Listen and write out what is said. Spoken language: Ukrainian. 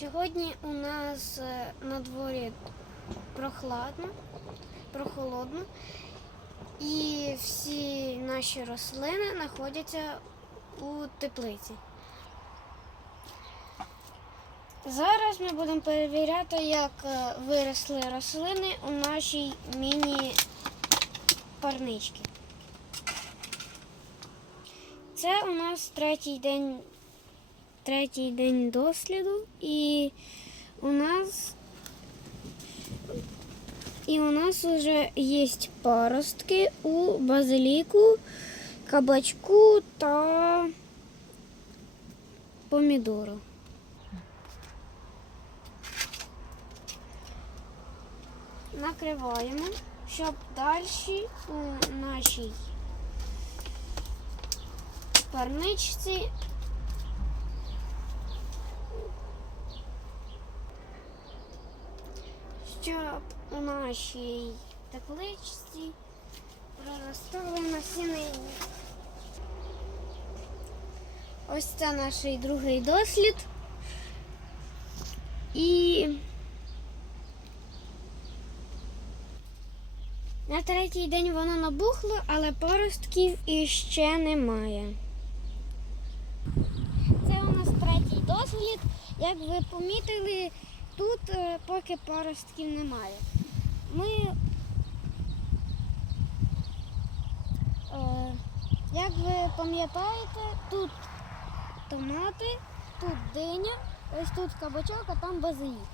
Сьогодні у нас е, на дворі прохладно, прохолодно, і всі наші рослини знаходяться у теплиці. Зараз ми будемо перевіряти, як е, виросли рослини у нашій міні-парничці. Це у нас третій день третій день досліду, і у нас і у нас вже є паростки у базиліку, кабачку та помідору. Накриваємо, щоб далі у нашій парничці щоб у нашій тепличці проростали насіння. Ось це наш другий дослід. І на третій день воно набухло, але паростків іще немає. Це у нас третій дослід. Як ви помітили, тут поки паростків немає. Ми, е, як ви пам'ятаєте, тут томати, тут диня, ось тут кабачок, а там базилік.